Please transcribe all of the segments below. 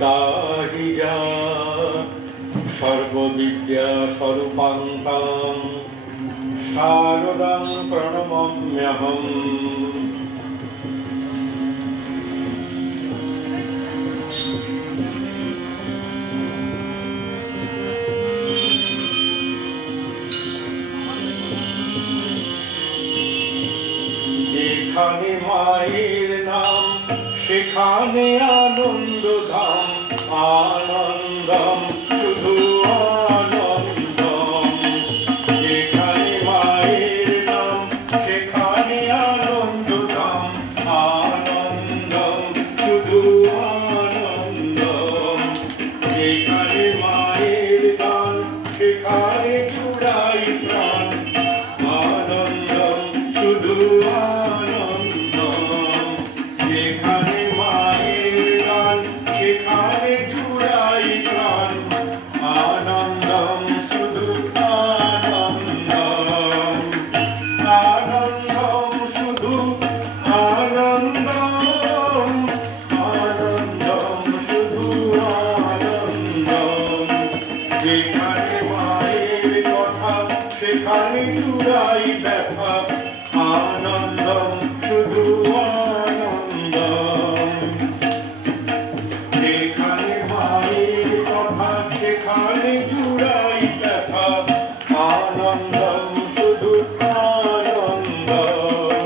তাহিজা সর্ববিদ্যা স্বরূপান্তাং শারদাং প্রণমাম্যহম। যেখানে মায়ের নাম সেখানে আনন্দ ধাম, আনন্দম শুধু আনন্দম। যেখানে মায়ের নাম সেখানে আনন্দ ধাম, আনন্দম শুধু আনন্দম। যেখানে মায়ের গান সেখানে জুড়াই প্রাণ, আনন্দম শুধু আনন্দম। যেখানে মায়ের গান সেখানে জুড়াই প্রাণ, আনন্দম শুধু আনন্দম। আনন্দম শুধু আনন্দম, আনন্দম শুধু আনন্দম। যেখানে মায়ের কথা সেখানে জুড়াই ব্যথা, আনন্দম শুধু আনন্দম। যেখানে মায়ের কথা সেখানে জুড়াই ব্যথা, আনন্দম শুধু আনন্দম।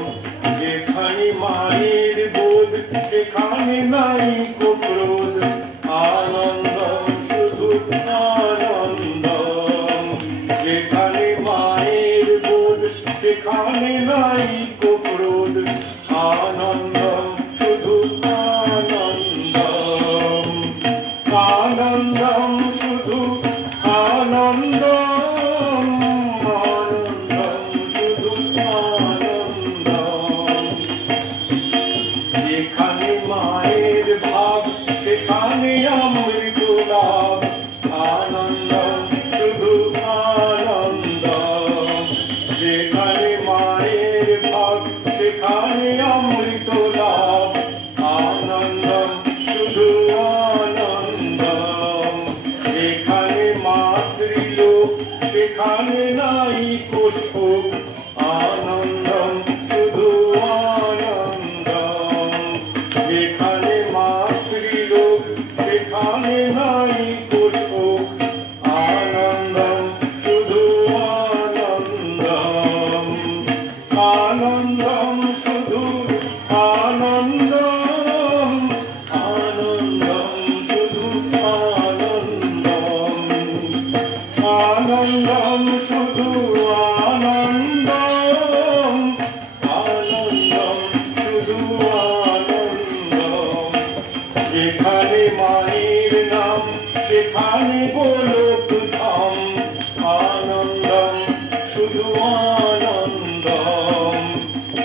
যেখানে মায়ের বোধ সেখানে নাই ক্রোধ, আনন্দম শুধু আনন্দম। যেখানে মায়ের বোধ সেখানে নাই ক্রোধ, আনন্দম শুধু আনন্দম। আনন্দম শুধু আনন্দম, আনন্দম শুধু আনন্দম। যেখানে মায়ের ভাব সেখানে অমৃত লাভ, আনন্দম শুধু আনন্দম। যেখানে মায়ের ভাব সেখানে অমৃত লাভ, আনন্দম শুধু আনন্দম। যেখানে মাতৃলোক সেখানে নাই শোক, আনন্দম শুধু আনন্দম। যেখানে মাতৃলোক সেখানে নাই শোক, আনন্দম শুধু আনন্দম। আনন্দম শুধু আনন্দম, আনন্দম শুধু আনন্দম। আনন্দম শুধু আনন্দম, আনন্দম শুধু আনন্দম। যেখানে মায়ের নাম সেখানে গোলক ধাম, আনন্দম শুধু আনন্দম।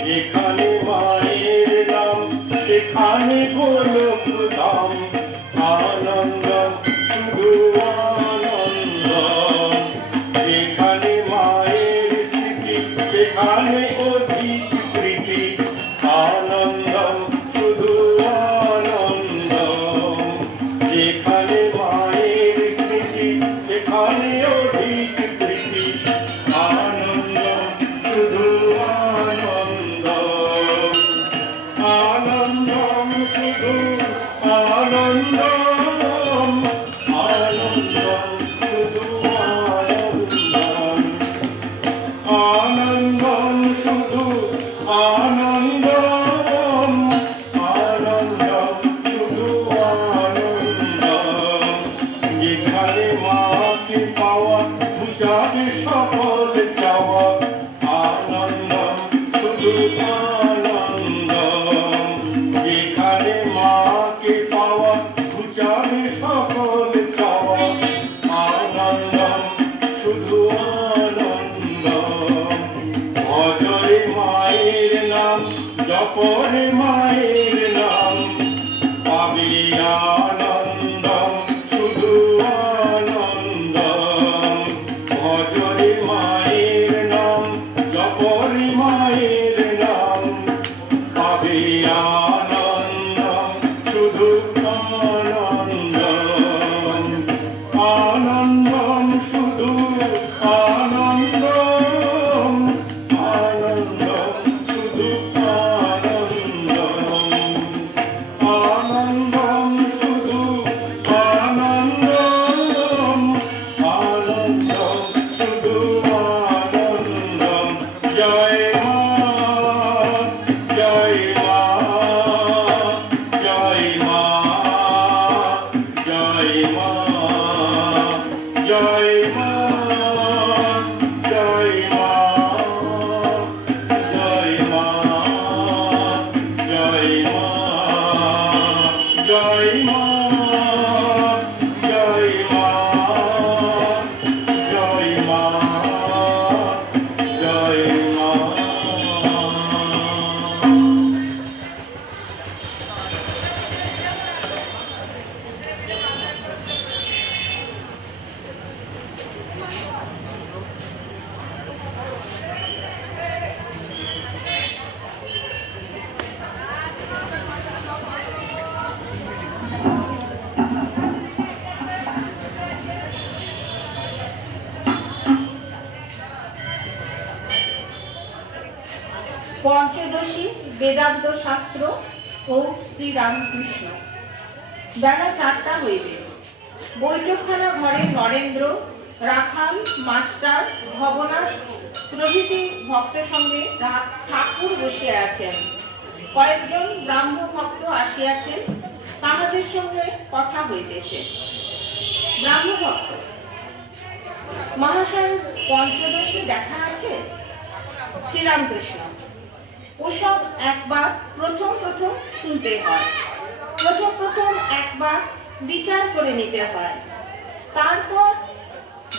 যেখানে মায়ের নাম সেখানে গোলক ধাম, আনন্দম শুধু আনন্দম। যেখানে মায়ের স্মৃতি সেখানে অধিক প্রীতি, আনন্দম শুধু আনন্দম। যেখানে মায়ের স্মৃতি সেখানে অধিক প্রীতি, আনন্দম শুধু আনন্দম। আনন্দম শুধু আনন্দম, আনন্দম শুধু আনন্দম। আনন্দম শুধু আনন্দম, আনন্দম শুধু আনন্দম। যেখানে মাকে পাওয়া বুঝাবে সকল চাওয়া, আনন্দম শুধু আনন্দম। যেখানে মাকে পাওয়া বুঝাবে সকল চাওয়া, আনন্দম শুধু আনন্দম। ভজরে মায়ের নাম, জপরে মায়ের নাম, পাবি আনন্দম শুধু আনন্দম। ভজরে মায়ের নাম, জপরে মায়ের নাম, পাবি আনন্দম শুধু আনন্দম। বেদান্ত শাস্ত্র ও শ্রীরামকৃষ্ণ। বেলা 4টা হইবে। বৈঠকখানা ঘরে নরেন্দ্র, রাখাল, মাস্টার, ভবনাথ প্রভৃতি ভক্তের সঙ্গে ঠাকুর বসিয়া আছেন। কয়েকজন ব্রাহ্ম ভক্ত আসিয়াছেন, তাহাদের সঙ্গে কথা হইতেছে। ব্রাহ্ম ভক্ত: মহাশয়, পঞ্চদশী দেখা আছে? শ্রীরামকৃষ্ণ: ওসব একবার প্রথম শুনতে হয়, প্রথম একবার বিচার করে নিতে হয়, তারপর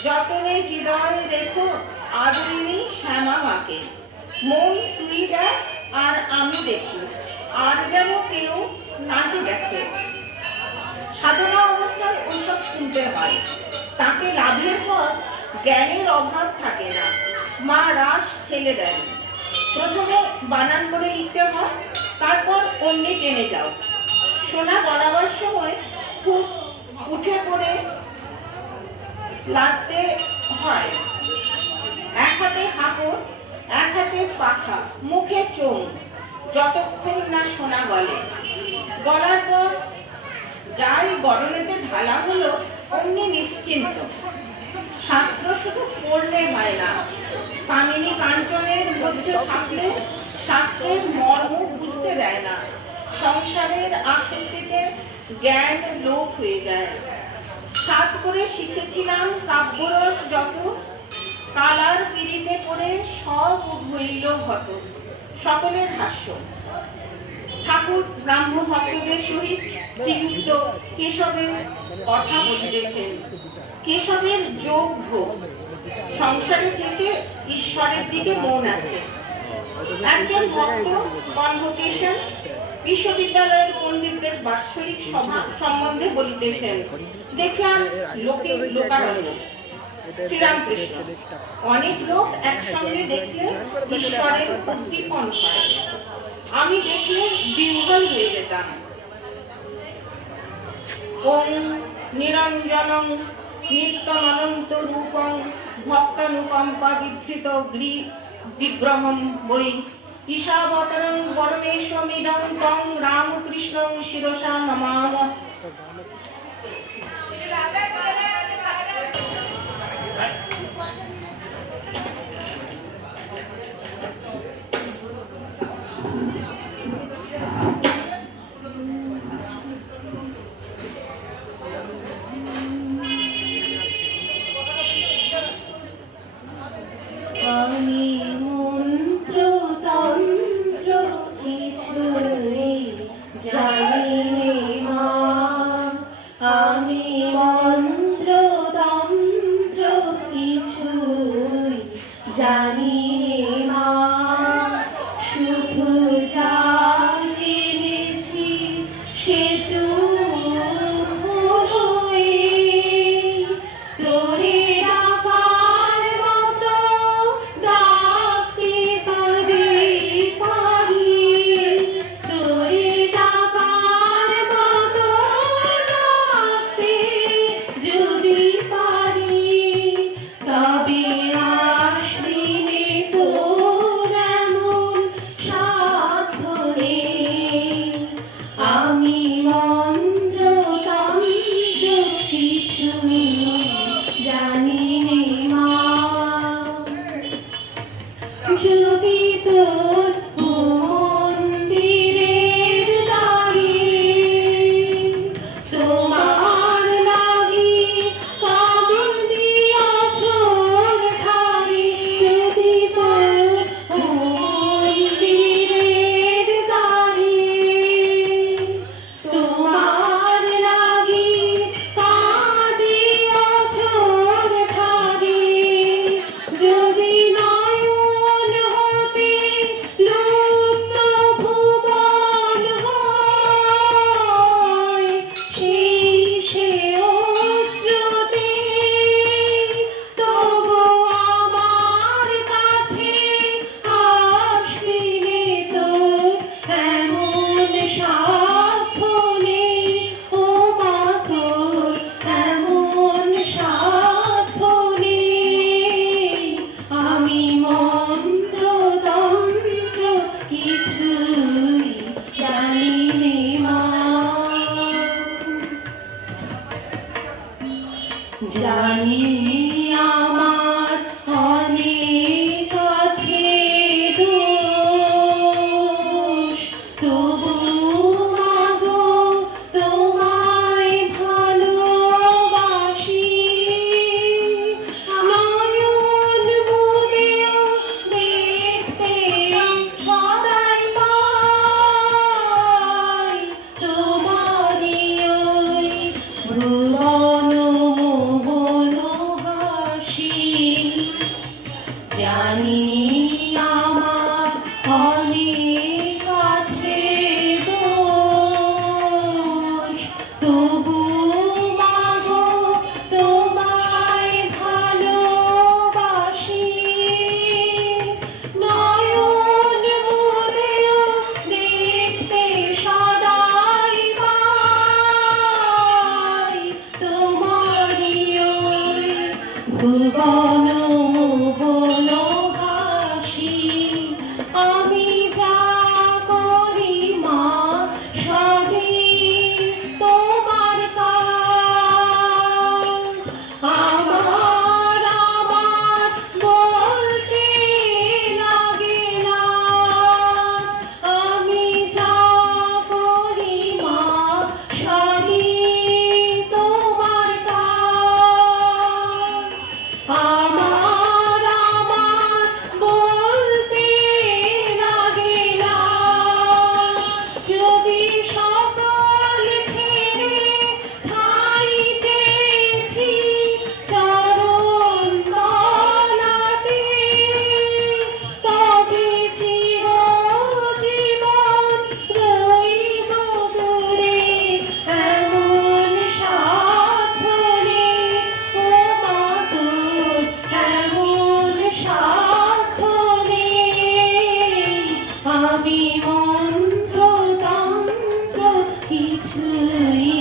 যতনে হৃদয় রেখো আদরিণী শ্যামা মাকে। মন তুই দেখ আর আমি দেখি, আর যেন কেউ নাকি দেখে। সাধনা অবস্থায় ওসব শুনতে হয়, তাকে লাভের পর জ্ঞানের অভাব থাকে না। মা রাস ঠেলে দেন। প্রথমে বানান করে লিখতে হয়, তারপর অমনি টেনে যাও। সোনা বলাবার সময় খুব উঠে পড়ে লাগতে হয়। এক হাতে হাঁকড়, এক হাতে পাখা, মুখে চোং, যতক্ষণ না সোনা গলে। গলার পর যাই গরলেতে ঢালা হলো, অমনি নিশ্চিন্ত। শাস্ত্র শুধু পড়লে হয় না, কামিনী কাঞ্চনের মধ্যে থাকলে শাস্ত্রের মর্ম বুঝতে দেয় না। সংসারের আসক্তিতে জ্ঞান লোপ হয়ে যায়। সাত করে শিখেছিলাম কাব্যরস যত, কালার পিড়িতে পড়ে সব হইল হত। সকলের হাস্য। ঠাকুর ব্রাহ্ম ভক্তদের সহিত শ্রীযুক্ত কেশবের কথা বলিতেছেন। কেশবের যোগ ভোগ, সংসারে থেকে ঈশ্বরের দিকে মন আছে। একজন ভক্ত কনভোকেশন বিশ্ববিদ্যালয়ের পণ্ডিতদের বাৎসরিক সভা সম্বন্ধে বলিতেছেন। দেখলাম লোকে লোকারণ্য। শ্রীরামকৃষ্ণ: অনেক লোক একসঙ্গে দেখলে ঈশ্বরের উদ্দীপন হয়, আমি দেখলে বিহ্বল হয়ে যেতাম। ওং নিরঞ্জনং নিত্যনন্ত রূপং ভক্তানুকম্পা বিধৃত বিগ্রহম বৈ ঈশাবতারং পরমেশ্বমিদং তং রামকৃষ্ণং শিরসা নমামঃ। আমি মন্ত্র তন্ত্র কিছুই জানি না। জানি আমার অনেক আছে দোষ, তবু মাগো তোমায় ভালোবাসি। নয়ন মুদেও দেখতে সদাই পাই তোমারই ওই ভুবন মোহন হাসি। জানি আমার অনেক আছে দোষ, তবু মাগো তোমায় ভালোবাসি। নয়ন মুদেও দেখতে সদাই পাই তোমারই ওই ভুবন মোহন হাসি। আমি যা করি মা সবই তোমার কাজ। আমার বলতে লাগে না, আমি যা করি মা সবই তোমার কাজ। আমার বলতে লাগে না, যদি সকল ছেড়ে ঠাই চেয়েছি চরণ তলাতে, তবে চিরজীবন রইব দূরে এমন সাধনে। ও মা তোর এমন সাধনে আমি মন্ত্রতন্ত্র কিছুই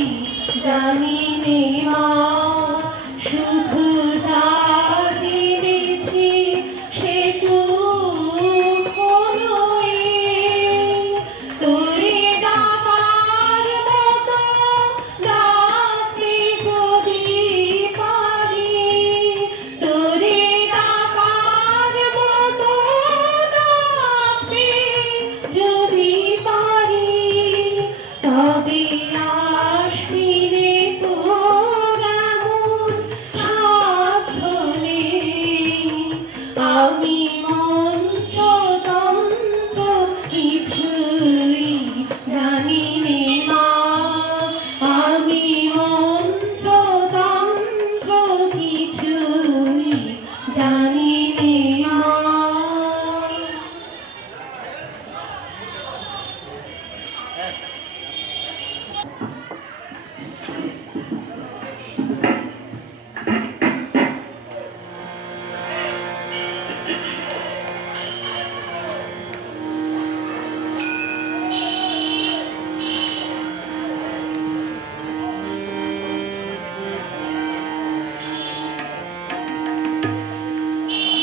জানি নে মা। শুধু যা জেনেছি সেটুকু তোরে ডাকার মতো ডাকতে যদি পারি, তোরে ডাকার মতো ডাকতে যদি পারি, তবে আসবি রে তোর এমন সাধনে। আমি মন্ত্রতন্ত্র কিছুই জানি নে মা, আমি মন্ত্রতন্ত্র কিছুই জানি নে মা।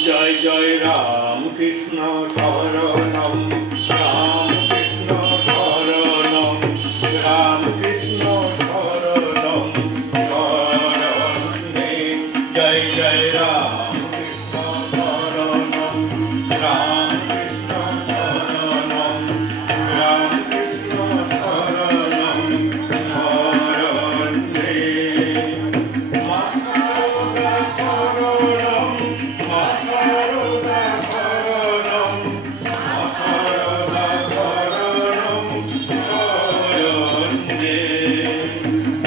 জয় জয় রাম কৃষ্ণ শরণম, রাম কৃষ্ণ শরণম, রাম কৃষ্ণ শরণম শরণে। জয় জয় রাম কৃষ্ণ শরণম, রাম কৃষ্ণ শরণম, রাম কৃষ্ণ শরণম শরণে। মা শারদা শরণম, মা শারদা শরণম, মা শারদা শরণম শরণে।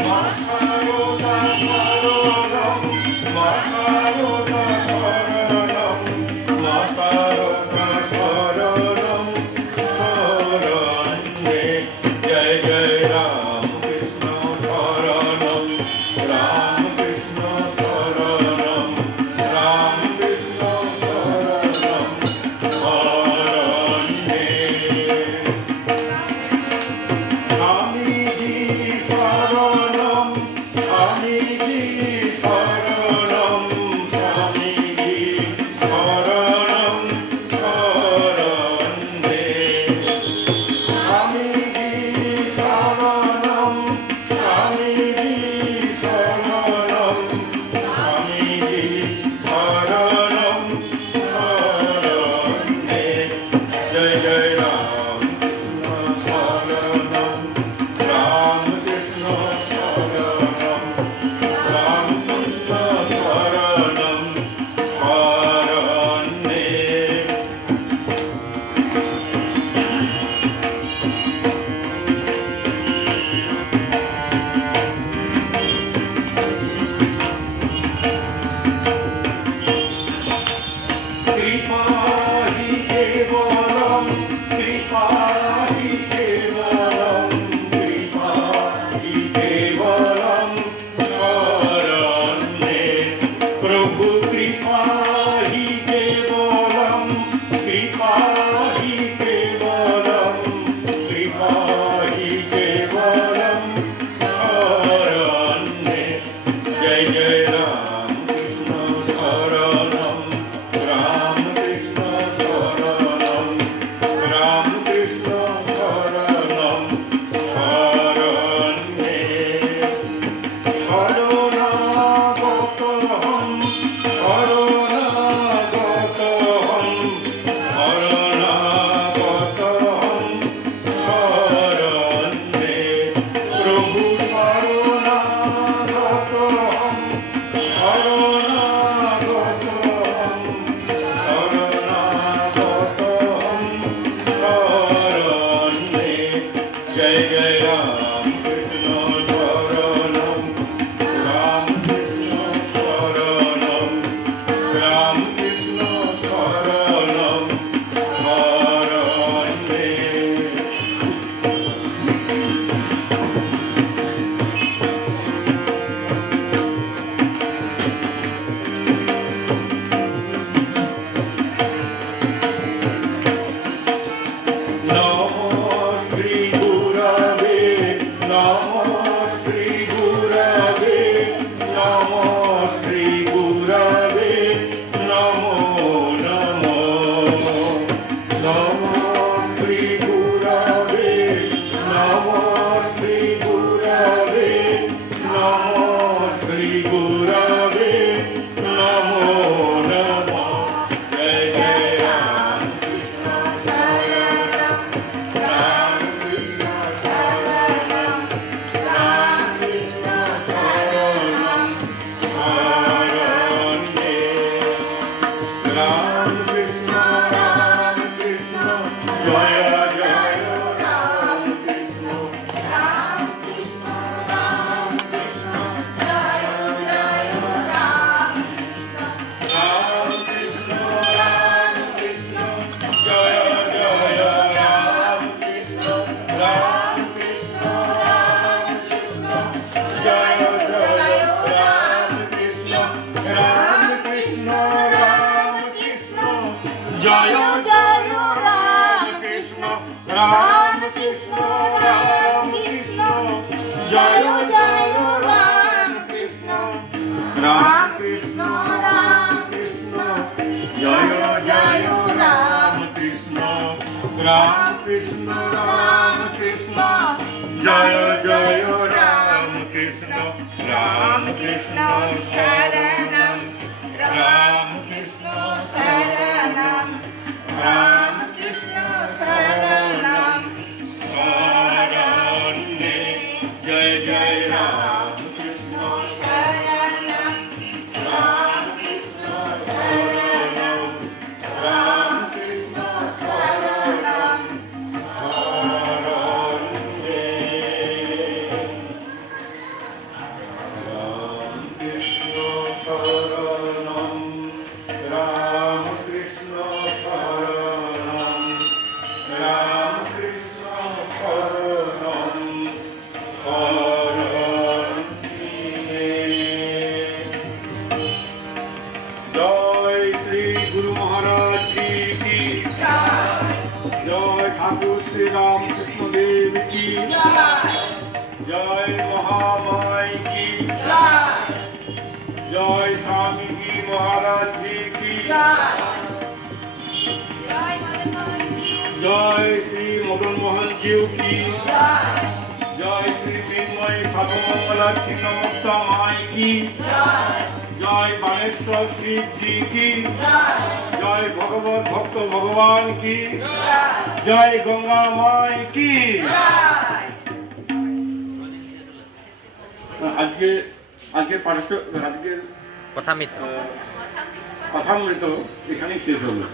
মা শারদা শরণম, মা শারদা শরণম, মা শারদা শরণম শরণে। জয় জয় রাম কৃষ্ণ শরণম, রাম কৃষ্ণ শরণম, রাম কৃষ্ণ শরণম শরণে। স্বামীজি শরণম, স্বামীজি শরণম, স্বামীজি শরণম শরণে। স্বামীজি শরণম, স্বামীজি শরণম, শরণাগতহং শরণাগতহং শরণাগতহং শরণে প্রভু শরণাগতহং শরণাগতহং শরণাগতহং শরণে জয় জয় রাম কৃষ্ণ শরণম রাম কৃষ্ণ শরণম রাম কৃষ্ণ শরণম শরণে নমো শ্রী গুরবে নমো শ্রী গুরবে নমো শ্রী গুরবে নমো নমো নমো শ্রী গুরবে নমো শ্রী গুরবে নমো শ্রী গুরবে নমো নমো জয় জয় রাম কৃষ্ণ শরণম রাম কৃষ্ণ শরণম রাম কৃষ্ণ শরণম শরণে রাম কৃষ্ণ জয় জয় রাম কৃষ্ণ রাম কৃষ্ণ রাম কৃষ্ণ জয় জয় রাম কৃষ্ণ রাম কৃষ্ণ জয় জয় রাম কৃষ্ণ রাম কৃষ্ণ জয় জয় রাম কৃষ্ণ রাম কৃষ্ণ রাম কৃষ্ণ জয় জয় রাম কৃষ্ণ রাম কৃষ্ণ রাম কৃষ্ণ জয় জয় রাম কৃষ্ণ রাম কৃষ্ণ রাম কৃষ্ণ জয় জয় রাম কৃষ্ণ রাম কৃষ্ণ রাম কৃষ্ণ জয় জয় রাম কৃষ্ণ রাম কৃষ্ণ শরণম রাম কৃষ্ণ শরণম রাম কৃষ্ণ শরণম শরণে জয় জয় রাম কৃষ্ণ শরণম রাম কৃষ্ণ শরণম রাম কৃষ্ণ শরণম শরণে রাম কৃষ্ণ শরণম রাম কৃষ্ণ শরণম রাম কৃষ্ণ শরণম শরণে জয় শ্রী গুরু মহারাজ जी की জয় ঠাকুর শ্রী রামকৃষ্ণ দেব की জয় মহামাई की জয় স্বামী जी महाराज जी की জয় শ্রী মদন মোহন জিউ की জয় শ্রী মৃন্ময় সর্বমঙ্গলা ছিন্নমস্তা মাই की জয় বানেশ্বর শিব जी की জয় ভগবত ভক্ত ভগবান की জয় গঙ্গা মাই की আজকের পাঠ্য আজকের কথামৃত কথামৃত এখানেই শেষ হলো।